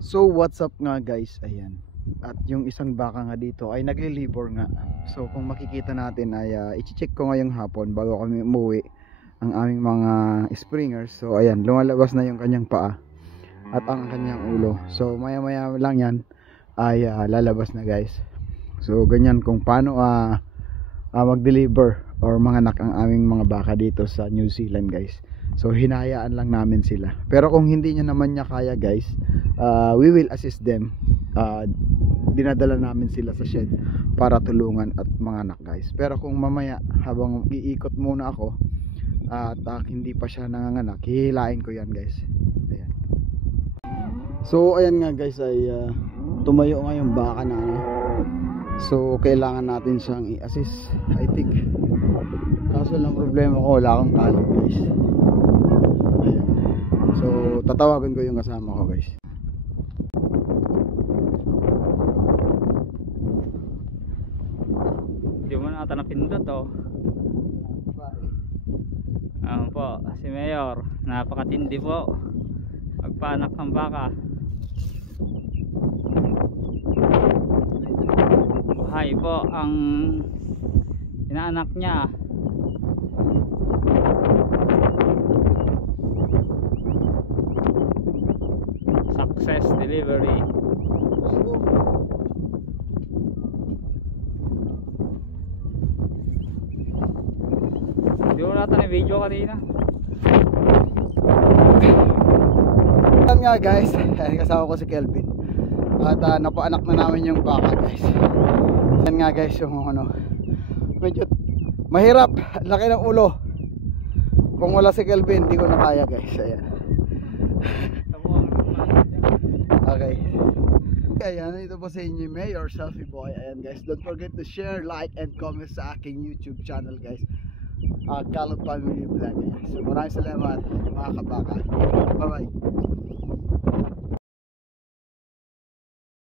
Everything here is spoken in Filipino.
So what's up nga guys, ayan. At yung isang baka nga dito ay nagli-labor nga. So kung makikita natin ay i-check ko ngayong hapon bago kami umuwi ang aming mga springers. So ayan, lumalabas na yung kanyang paa at ang kanyang ulo. So maya maya lang yan ay lalabas na guys. So ganyan kung paano mag-deliver or manganak ang aming mga baka dito sa New Zealand guys. So hinayaan lang namin sila. Pero kung hindi niya naman niya kaya guys, we will assist them. Dinadala namin sila sa shed para tulungan at manganak guys. Pero kung mamaya habang iikot muna ako at hindi pa siya nanganganak, hihilain ko yan guys. Ayan. So ayan nga guys, ay tumayo nga yung baka na so kailangan natin siyang i-assist I think. Kaso lang problema ko, wala akong tali guys. Ayan. So tatawagan ko yung kasama ko guys. Hindi mo na ata napindot oh. Ano po, si Mayor, napakatindi po magpaanak ng baka. Buhay po ang inaanak niya. Success delivery. Hindi mo natin yung video kanina. Ayan nga guys, kasama ko si Kelvin at napaanak na namin yung baka guys. Ayan nga guys yung medyo mahirap, laki ng ulo. Kung wala si Kelvin hindi ko na kaya guys. Ayan. Okay. Ayan, ito po sa inyo Mayor Selfie Boy. Ayan guys, don't forget to share, like and comment sa aking YouTube channel guys, Caleb Family Vlog. So maraming salamat mga kabaka. Bye bye.